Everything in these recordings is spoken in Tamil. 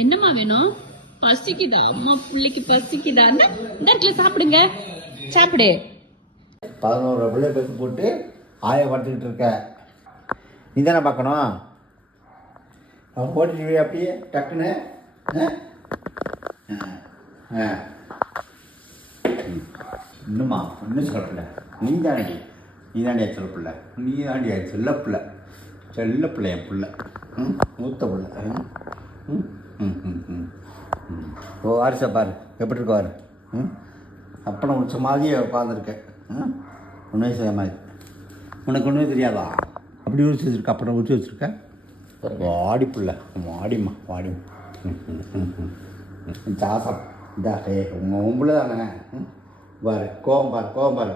என்னம்மா வேணும்? பசிக்குதா? அம்மா பிள்ளைக்கு பசிக்குதா? இந்த சாப்பிடுங்க, சாப்பிடு. 11 பிள்ளை பெற்று போட்டு ஆய படுத்துக்கிட்டு இருக்க. நீ தானே பார்க்கணும். அவன் ஓடிட்டு அப்படியே டக்குன்னு இன்னும்மா ஒன்றும் சொல்லப்பில்ல. நீ தாண்டியா சொல்லப்பில்ல. நீ தாண்டியா செல்லப்பில்லை. செல்லப்பில்லை என் பிள்ளை. மூத்த பிள்ளை. ஓ வாரிசா பாரு எப்படி இருக்காரு. அப்பனை முடிச்ச மாதிரியே உட்காந்துருக்கேன். ஒன்றும் செய்ய மாதிரி. உனக்கு ஒன்றுமே தெரியாதா? அப்படி உரிச்சு வச்சுருக்க. அப்பனை உரிச்சு வச்சுருக்க. வாடி பிள்ளை. வாடிம்மா வாடிம்மா. சாசம் இந்தா உங்கள் பிள்ளை தானே. பாரு கோவம் பாரு கோவம் பாரு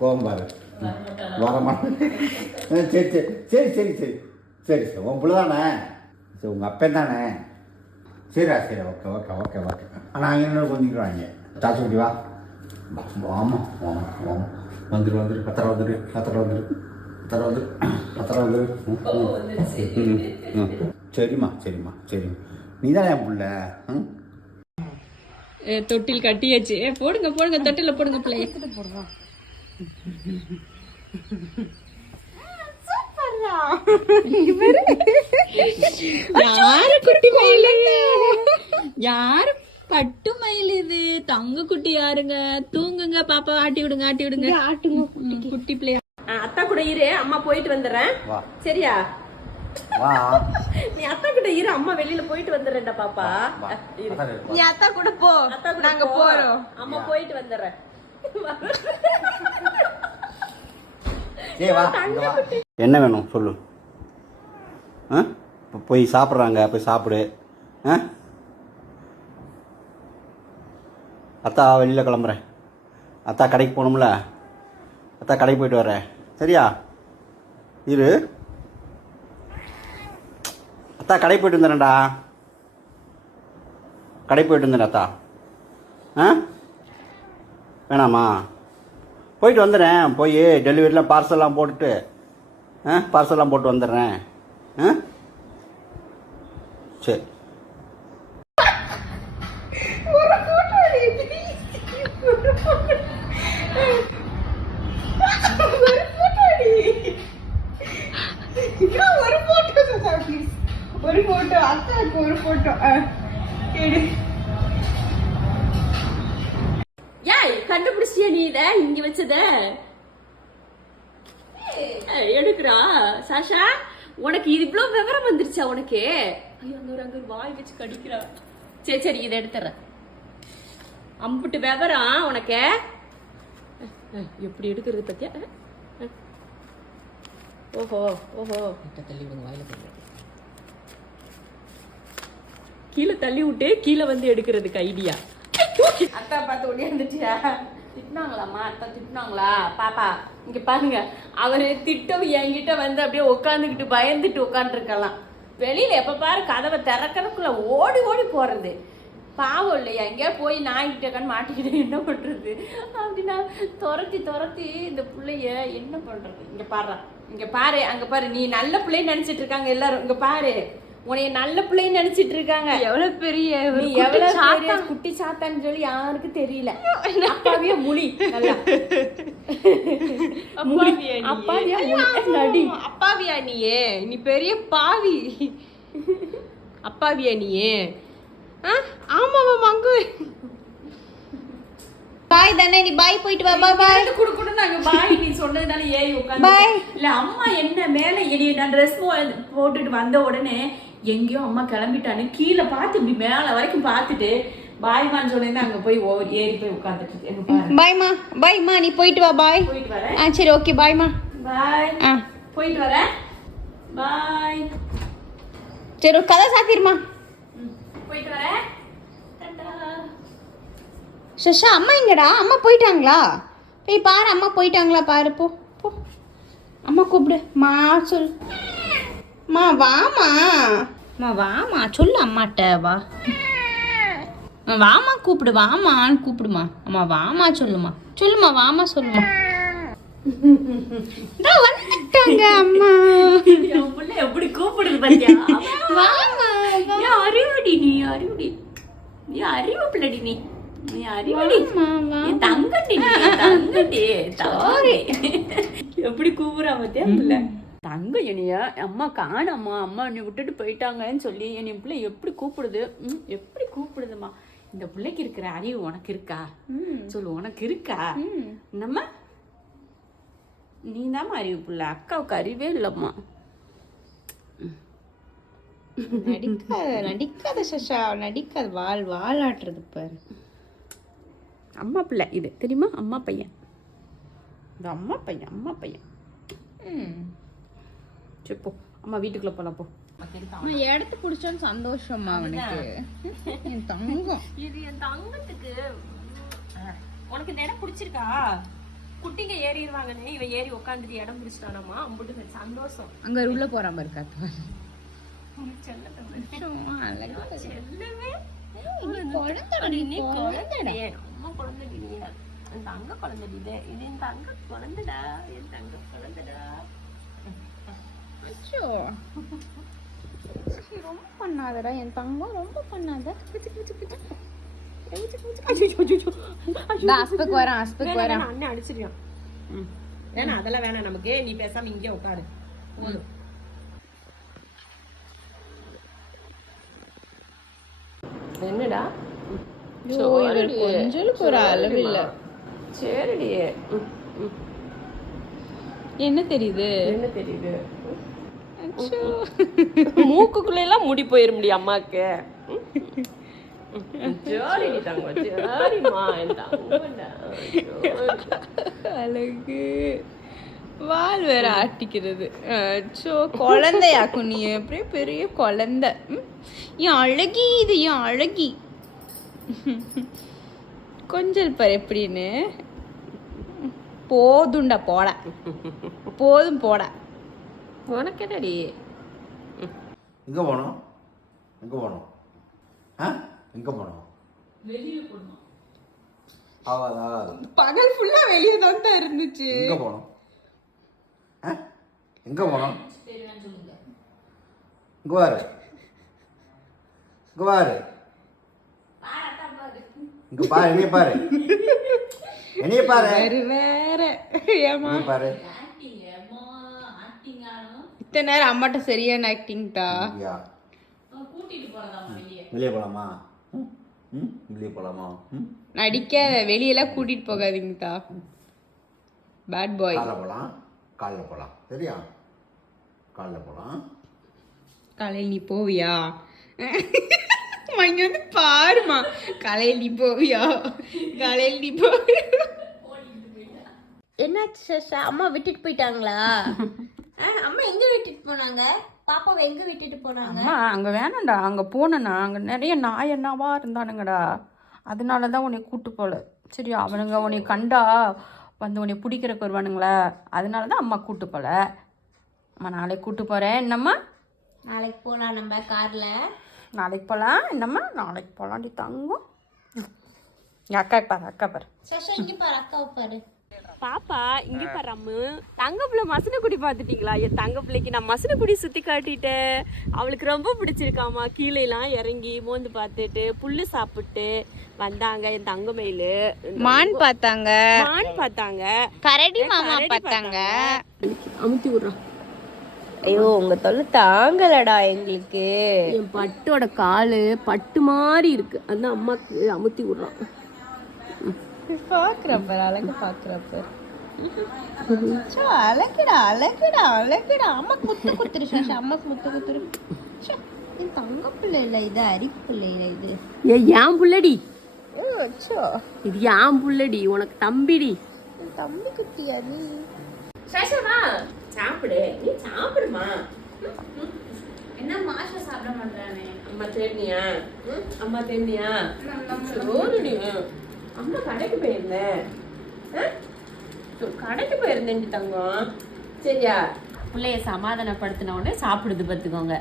கோவம் பாரு. வரமாட்டேன். சரி சரி சரி சரி சரி சரி சரி உன் பிள்ளை தானே. சரி உங்கள் அப்பன் தானே. சரிடா சரி ஓகே ஓகே ஓகே ஓகே. ஆனால் இன்னும் கொஞ்சிக்கிறாங்க. சாச்சு குட்டி வா. ஆமாம் ஆமாம் ஆமாம். வந்துரு கத்தரை வந்துரு சரிம்மா சரிம்மா சரிம்மா. நீ தானே என் பிள்ளை. தொட்டில் கட்டியாச்சு. போடுங்க போடுங்க, தொட்டில போடுங்க பிள்ளை. போடுறோம். யாரு குட்டி மயில்? யாரு பட்டு மயில் இது? தங்க குட்டி யாருங்க? தூங்குங்க பாப்பா. ஆட்டி விடுங்க ஆட்டி விடுங்க. ஆட்டுங்க குட்டி பிள்ளையா. அத்தா கூட இரு, அம்மா போயிட்டு வந்துடுறேன். சரியா? நீ அத்தா கிட்ட இரு, அம்மா வெளியில போயிட்டு வந்துடுறேன்டா பாப்பா. நீ அத்தா கூட போ, நாங்க போறோம். அம்மா போயிட்டு வந்துடுறேன். என்ன வேணும் சொல்லு. போய் சாப்பிட்றாங்க, போய் சாப்பிடு. அத்தா வெளியில் கிளம்புறேன். அத்தா கடைக்கு போகணும்ல. அத்தா கடைக்கு போயிட்டு வரேன். சரியா? இரு. அத்தா கடைக்கு போயிட்டு வந்துடுறேன்டா. கடைக்கு போயிட்டு வந்துடுறேன் அத்தா. வேணாமா? போயிட்டு வந்துடுறேன். போய் டெலிவரிலாம் பார்சல்லாம் போட்டுட்டு பார்சல்லாம் போட்டு வந்துடுறேன். சரி. ஒரு போட்டோ அத்தாக்கு ஒரு போட்டோ. ஏய் கண்டுபிடிச்சியா நீ இத இங்க வச்சத? எடுக்குறா சாஷா. உனக்கு இது இவ்வளவு விவரம் வந்துருச்சா உனக்கு? ஐயோ அங்க ஒரு வாய் வச்சு கடிக்கிறா. சரி சரி இதை எடுத்துறேன். அம்புட்டு விவரம் உனக்கு. எப்படி எடுக்கிறது பத்தியா? ஓஹோ ஓஹோ. தள்ளி விடுங்க, வாயில தள்ளி கீழே தள்ளி விட்டு கீழே வந்து எடுக்கிறதுக்கு ஐடியா. அத்தா பார்த்து ஒடியாந்துட்டியா? திட்டினாங்களாம்மா? அத்தா திட்டினாங்களா? பாப்பா இங்க பாருங்க, அவரு திட்டம் என்கிட்ட வந்து அப்படியே உட்காந்துக்கிட்டு பயந்துட்டு உட்காந்துருக்கலாம். வெளியில எப்ப பாரு கதவை திறக்கிறதுக்குள்ள ஓடி ஓடி போறது. பாவம் இல்லையா? எங்கேயா போய் நாய்கிட்டக்கான்னு மாட்டிக்கிட்டு என்ன பண்றது அப்படின்னா துரத்தி இந்த பிள்ளைய என்ன பண்றது? இங்க பாரு அங்க பாரு. நீ நல்ல பிள்ளைன்னு நினைச்சிட்டு இருக்காங்க எல்லாரும். இங்க பாரு, உனைய நல்ல பிள்ளைன்னு நினைச்சிட்டு இருக்காங்க. எவ்வளவு பெரிய குட்டி சாத்தான்னு சொல்லி யாருக்கும் தெரியல. அப்பாவியா முடி நல்லா. அப்பாவியா நீயே? நீ பெரிய பாவி. அப்பாவியா நீயே? ஆமாமா மங்கு. பாய் தானே, நீ பாய் போயிட்டு வா. பாய் பாய் குடு நாங்க பாய் நீ சொன்னதுனால ஏய் உட்கார்ந்து. பாய் இல்ல அம்மா என்ன மேல எடி நான் Dress போட்டுட்டு வந்த உடனே எங்கேயோ அம்மா கிளம்பிட்டானே கீழே பார்த்து இப்படி மேல வரைக்கும் பார்த்துட்டு பாய்மான்னு சொன்னேன். அங்க போய் ஏறி போய் உட்கார்ந்துட்டு இருக்கேன். பாய்மா நீ போயிட்டு வா. பாய் போயிட்டு வரேன். சரி ஓகே பாய்மா. பாய். போயிட்டு வரேன். பாய். சரி கதை சாத்திருமா. போயிட்டு வரேன். சஷா அம்மா எங்கடா? அம்மா போயிட்டாங்களா? போய் பாரு, அம்மா போயிட்டாங்களா பாரு. போ போ. அம்மா கூப்பிடு. மா சொல். மா வாமா சொல்லு அம்மாட்ட. வாமா கூப்பிடு. வாமான்னு கூப்பிடுமா. அம்மா வாமா சொல்லுமா. வாமா சொல்லுமா. வந்துட்டாங்க அம்மா. எப்படி கூப்பிடுது பாத்தியா? வாமா அறிவுடி நீ அறிவுடி நீ அறிவு பிள்ளடி நீ அறிவுடி என் தங்கட்டி தங்கட்டி சாரி எப்படி கூப்பிடுறா பத்தியா பிள்ளை தங்க என்னைய அம்மா காணம்மா அம்மா என்னை விட்டுட்டு போயிட்டாங்கன்னு சொல்லி என்னை பிள்ளை எப்படி கூப்பிடுது எப்படி கூப்பிடுதுமா இந்த பிள்ளைக்கு இருக்கிற அறிவு உனக்கு இருக்கா சொல்லு உனக்கு இருக்கா நம்ம நீ தாம்மா அறிவு பிள்ளை அக்காவுக்கு அறிவே இல்லைம்மா நடிக்காத சஷா நடிக்காத வாலாட்டுறது பாரு அம்மா பிள்ளை இது தெரியுமா அம்மா பையன் இந்த அம்மா பையன் சரி போ அம்மா வீட்டுக்குள்ள போலாம் போ எடுத்து பிடிச்சோன்னு சந்தோஷமா அவனுக்கு என் தங்கம் இது என் தங்கத்துக்கு உனக்கு இந்த இடம் பிடிச்சிருக்கா குட்டிங்க ஏறிடுவாங்கன்னு இவன் ஏறி உட்காந்துட்டு இடம் பிடிச்சிட்டானாமா அம்புட்டு சந்தோஷம் அங்க உள்ள போறாம இருக்கா ரொம்ப பண்ணாதடா என் தங்கம் ரொம்ப பண்ணாத அண்ணன் அடிச்சிருக்கான் வேணா அதெல்லாம் வேணாம் நமக்கு நீ பேசாம இங்கே உட்காரு போதும் என்னடா கொஞ்சம் ஒரு அளவு இல்ல சரிடி என்ன தெரியுது மூக்குக்குள்ள எல்லாம் முடி போயிட முடியும் அம்மாக்கு ஜாலிடி தங்கம் சரிம்மா அழகு வால் வேற ஆட்டிக்கிறது சோ குழந்தையாக்கும் நீ அப்படியே பெரிய குழந்தை என் அழகி இது என் அழகி கொஞ்சல் பாரு எப்படின்னு போதும்டா போட போதும் போட உனக்கு என்னடி எங்கே போனோம் எங்கே போனோம் வெளியில போனோம் ஆகாது பகல் ஃபுல்லா வெளியே தான் இருந்துச்சு எங்கே போனோம் இங்கே பாரு என்னைய பாரு வேற ஏமா பாரு இத்தனை நேரம் அம்மாட்ட சரியான ஆக்டிங் தான் வெளியே போலாமா வெளியே போலாமா நடிக்காத வெளியெல்லாம் கூட்டிட்டு போகாதீங்க தா பேட் பாய் காலைல போலாம் சரியா காலைல போலாம் காலையில் நீ போவியா இங்க வந்து பாருமா காலையில் நீ போவியா காலையில் நீ போவியா என்னாச்சு சஷா அம்மா விட்டுட்டு போயிட்டாங்களா அம்மா எங்க விட்டுட்டு போனாங்க பாப்பாவை எங்க விட்டுட்டு போனாங்க அம்மா அங்கே வேணாம்டா அங்கே போனேண்ணா அங்கே நிறைய நாய் என்னவா இருந்தானுங்கடா அதனால தான் உன்னை கூட்டு போகல சரியா அவனுங்க உன்னை கண்டா வந்து உன்னை பிடிக்கிறக்கு வருவானுங்களே அதனால தான் அம்மா கூட்டு போகல அம்மா நாளைக்கு கூட்டு போகிறேன் என்னம்மா நாளைக்கு போகலாம் நம்ம கார்ல நாளைக்கு போகலாம் என்னம்மா நாளைக்கு போகலாண்டி தங்கம் என் அக்கா பாரு சஷா இங்க பாரு அக்காவை பாரு பாப்பா இங்க பாரு அம்மு தங்க பிள்ளை மசனக்குடி பார்த்துட்டீங்களா என் தங்க பிள்ளைக்கு நான் மசனக்குடி சுத்தி காட்டிட்டேன் அவளுக்கு ரொம்ப பிடிச்சிருக்காமா கீழே எல்லாம் இறங்கி மோந்து பார்த்துட்டு புல்லு சாப்பிட்டு வந்தாங்க என் தங்க மயிலு மான் பார்த்தாங்க கரடி மாமா பார்த்தாங்க அமுத்தி விடுறான் ஐயோ உங்க தொல்லை தாங்கலடா எங்களுக்கு என் பட்டோட காலு பட்டு மாதிரி இருக்கு அதான் அம்மாக்கு அமுத்தி விடுறான் பாக்குறப்ப அழகு பாக்குறப்ப அழகுடா அம்மா குத்துரு சாஷா அம்மாக்கு குத்துரு என் தங்க பிள்ளை இல்ல இது அரிப்பு பிள்ளை இல்ல இது ஏன் புள்ளடி அச்சோ இது ஏன் புள்ளடி உனக்கு தம்பிடி என் தம்பி குட்டியா நீ சாஷாமா சாப்பிடு நீ சாப்பிடுமா என்ன மாஷா சாப்பிட மாட்டானே அம்மா தேடினியா சோறுடி அம்மா கடைக்கு போயிருந்தேன் தங்கம் சரியா பிள்ளைய சமாதானப்படுத்தின உடனே சாப்பிடுது பார்த்துக்கோங்க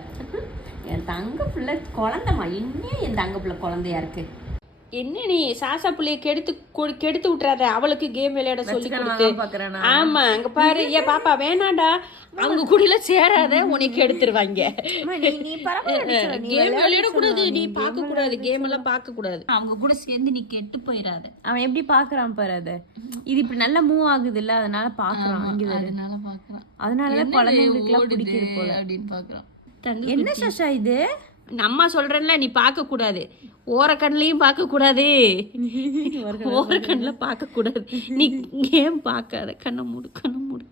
என் தங்க பிள்ளை குழந்தைம்மா இன்னும் என் தங்க பிள்ளை குழந்தையா இருக்கு என்ன நீ சாசா புள்ளைய கெடுத்து விட்டுறாத, அவளுக்கு கேம் விளையாட சொல்லி கொடுத்து. ஆமா அங்க பாரு, ஏ பாப்பா வேணாண்டா, அவங்க கூடல சேராத, உனக்கு எடுத்துருவாங்க. கேம் விளையாட கூடாது, நீ பார்க்க கூடாது, கேம் எல்லாம் பார்க்க கூடாது. அவங்க கூட சேர்ந்து நீ கெட்டு போயிடாத. அவன் எப்படி பாக்குறான் பாரு, அத இது இப்படி நல்லா மூவ் ஆகுது இல்ல, அதனால பாக்குறான். அதனாலதான் குழந்தைங்களுக்கு எல்லாம் பிடிக்குது போல அப்படின்னு பாக்குறான். என்ன சஷா இது? அம்மா சொல்றேன்ல, நீ பார்க்க கூடாது, ஓர கண்ணிலையும் பார்க்க கூடாது, ஓர கண்ணுல பார்க்க கூடாது. நீ கேம் பார்க்காத, கண்ணை மூடு, கண்ணை மூடு.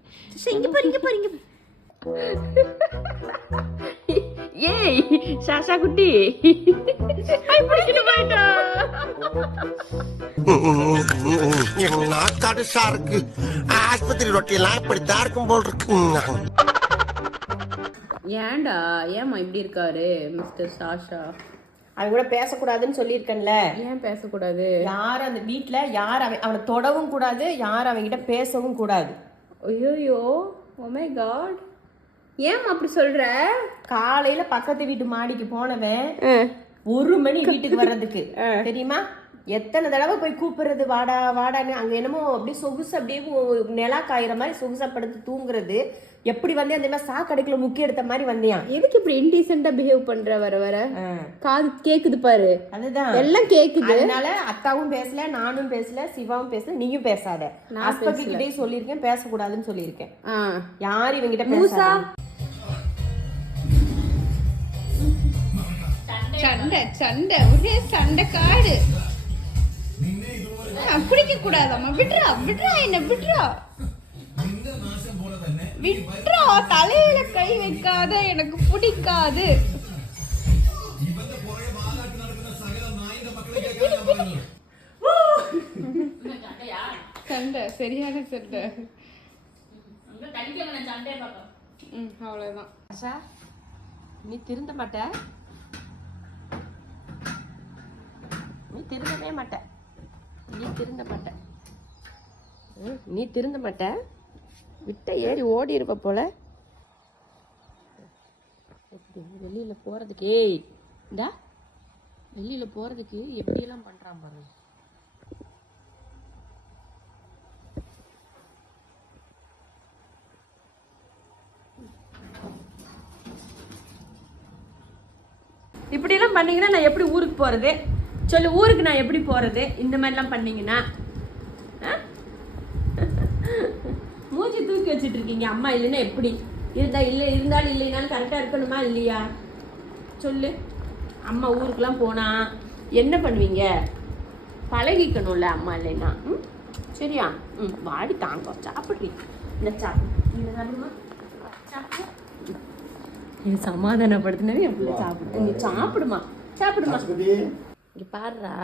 இங்க பாரு, இங்க பாரு, இங்க பாரு. ஏய் சாசா குட்டி, கடுசா இருக்கு. ஆஸ்பத்திரி ரொட்டியெல்லாம் இப்படித்தான் இருக்கும் போல் இருக்கு. ஏன்டா ஏமா இப்படி இருக்காரு மிஸ்டர் சாஷா? அவன் கூட பேசக்கூடாதுன்னு சொல்லியிருக்கேன்ல. ஏன் பேசக்கூடாது? யாரும் அந்த வீட்டில் யார் அவனை தொடவும் கூடாது, யாரும் அவன்கிட்ட பேசவும் கூடாது. ஐயோயோ, ஓ மை காட், ஏன் அப்படி சொல்ற? காலையில பக்கத்து வீட்டு மாடிக்கு போனவன் 1 மணி வீட்டுக்கு வர்றதுக்கு தெரியுமா? எத்தனை தடவை போய் கூப்பிடுறது, வாடா வாடான்னு. அங்க என்னமோ அப்படியே சொகுசு, அப்படியே நிலா காயிற மாதிரி சொகுசா படுத்து தூங்குறது. எப்படி வந்தேன் அந்த மாதிரி சாக்கடைக்குள்ள முக்கிய எடுத்த மாதிரி வந்தியான். எதுக்கு இப்படி இன்டீசென்ட்டா பிஹேவ் பண்ற? வர வர காது கேக்குது பாரு, அதுதான் எல்லாம் கேக்குது. அதனால அத்தாவும் பேசல, நானும் பேசல, சிவாவும் பேசல, நீயும் பேசாத. ஹஸ்பண்ட் சொல்லியிருக்கேன், பேசக்கூடாதுன்னு சொல்லியிருக்கேன். யார் இவங்கிட்ட பேசாத. சண்டை சண்டை ஒரே சண்டை காடு. பிடிக்க கூடாதம்மா, விட்றா விட்றா, என்ன விட்றா விட்றா, தலையில கை வைக்காத, எனக்கு பிடிக்காது. சண்டை, சரியான சண்டை. அவ்வளவுதான். நீ திருந்த மாட்ட, நீ திருந்தவே மாட்ட, நீ திருந்த மாட்ட, நீ திருந்த மாட்ட. விட்ட ஏறி ஓடி இருப்ப போல. வெளியில போறதுக்கு, ஏய் இந்தா வெளியில போறதுக்கு எப்படியெல்லாம் பண்றான் பாரு. இப்படியெல்லாம் பண்ணீங்கன்னா நான் எப்படி ஊருக்கு போறது சொல்லு? ஊருக்கு நான் எப்படி போறது இந்த மாதிரிலாம் பண்ணீங்கன்னா? மூஞ்சி தூக்கி வச்சுட்டு இருக்கீங்க. அம்மா இல்லைன்னா எப்படி இருந்தாலும் இல்லைனாலும் கரெக்டாக இருக்கணுமா இல்லையா சொல்லு? அம்மா ஊருக்குலாம் போனா என்ன பண்ணுவீங்க? பழகிக்கணும்ல அம்மா இல்லைன்னா. சரியா? வாடி தாங்க, சாப்பிட்றீ இந்த சாப்பிடுமா, சாப்பிடு. சமாதானப்படுத்தினவே எப்படி சாப்பிடு, நீ சாப்பிடுமா, சாப்பிடுமா. இங்கே பாடுறா,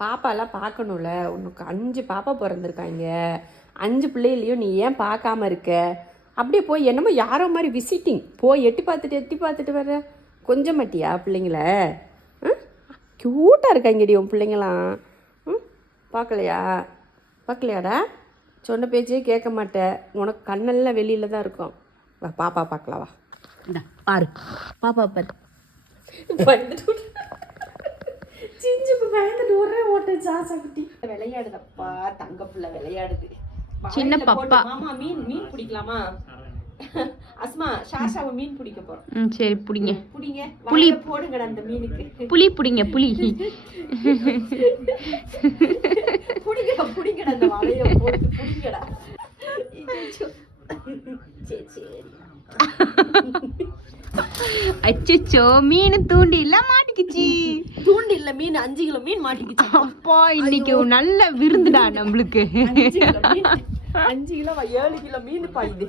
பாப்பாலாம் பார்க்கணும்ல. உனக்கு 5 பாப்பா பிறந்திருக்காங்க, 5 பிள்ளைகளையும் நீ ஏன் பார்க்காம இருக்க? அப்படியே போய் என்னமோ யாரோ மாதிரி விசிட்டிங் போய் எட்டி பார்த்துட்டு வர கொஞ்சம் மாட்டியா பிள்ளைங்கள? க்யூட்டாக இருக்காங்கடி உன் பிள்ளைங்களாம். பார்க்கலையாடா? சொன்ன பேச்சே கேட்க மாட்டேன். உனக்கு கண்ணெல்லாம் வெளியில் தான் இருக்கும். வா பாப்பா பார்க்கலாம், வா இந்தா பாரு, பாப்பா பாரு. சிஞ்சுக்கு பயந்துட்டு ஒரே ஓட்ட சாசா குட்டி விளையாடுதப்பா. தங்க பிள்ளை விளையாடுது. சின்ன பாப்பா. மாமா மீன் பிடிக்கலாமா? அஸ்மா ஷாஷாவை மீன் பிடிக்க போறோம். சரி பிடிங்க, பிடிங்க, புளி போடுங்கடா அந்த மீனுக்கு. புளி பிடிங்க, புளி பிடிங்கடா அந்த வலைய போட்டு பிடிங்கடா. சரி அச்சோ, மீன் தூண்டில மாட்டிக்கிச்சு. தூண்டில்ல மீன் 5 கிலோ மீன் மாட்டிக்கிச்சு. அப்பா இன்னைக்கு நல்ல விருந்துடா நம்மளுக்கு. 5 கிலோ 7 கிலோ மீன் பாயுது.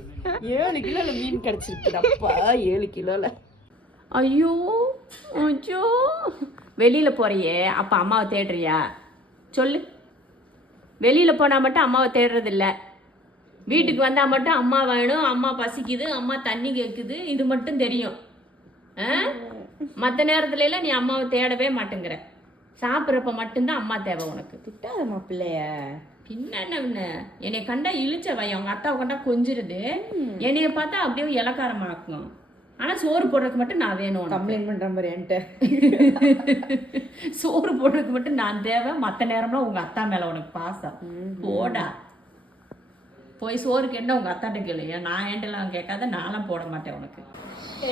7 கிலோல மீன் கிடைச்சிருக்குடாப்பா. 7 கிலோல. ஐயோ ஐயோ, வெளியில போறியே அப்ப அம்மாவை தேடுறியா சொல்லு? வெளியில போனா மட்டும் அம்மாவை தேடுறது இல்ல, வீட்டுக்கு வந்தா மட்டும் அம்மா வேணும், அம்மா பசிக்குது, அம்மா தண்ணி கேட்குது, இது மட்டும் தெரியும். மற்ற நேரத்துல எல்லாம் நீ அம்மாவை தேடவே மாட்டேங்கிற. சாப்பிட்றப்ப மட்டும்தான் அம்மா தேவை உனக்கு. திட்டாதம்மா பிள்ளைய. பின்ன என்னைய கண்டா இழிச்ச வை, அவங்க அத்தாவை கண்டா கொஞ்சிருது, என்னைய பார்த்தா அப்படியே இலக்காரமாக்கும். ஆனா சோறு போடுறதுக்கு மட்டும் நான் வேணும் உனக்கு. கம்ப்ளைண்ட் பண்றேன் பாரு என்கிட்ட. சோறு போடுறதுக்கு மட்டும் நான் தேவை, மத்த நேரம்லாம் உங்க அத்தா மேல உனக்கு பாசம். போடா போய் சோறுக்கு என்ன உங்க அத்தாட்ட கேளுயா, நான் என்கிட்டலாம் கேட்காத, நான்லாம் போட மாட்டேன் உனக்கு.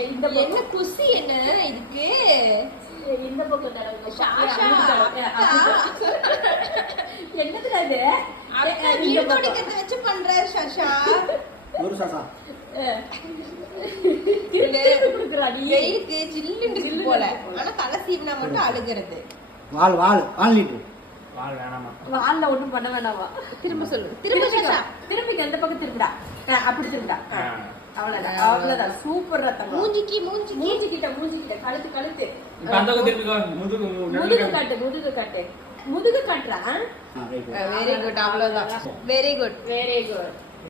இந்த என்ன குசி என்ன இதுக்கு? இந்த பக்கம் என்னதுல இது? வீட்டோடிக்கிறத வச்சு பண்ற சஷா. ஒரு சாசா வெயிலுக்கு ஜில்லுன்னு இருக்கு போல. ஆனா தலை சீவினா மட்டும் அழுகிறது. வால் வால் வால் நீட்டு. வால்ல ஒண்ணும் பண்ண வேணாமா? திரும்ப சொல்லு. திரும்ப சஷா. திரும்பிக்கு எந்த பக்கம் திரும்பிடா, அப்படி திரும்பிடா. அவ்வளவுதான் அவ்வளவுதான். சூப்பர் ரத்தம். மூஞ்சிக்கு மூஞ்சிக்கிட்ட கழுத்து கழுத்து. முதுகு முதுகு காட்டு முதுகு காட்டுறா. All right. Very good. அவ்வளவுதான். Very good. Very good.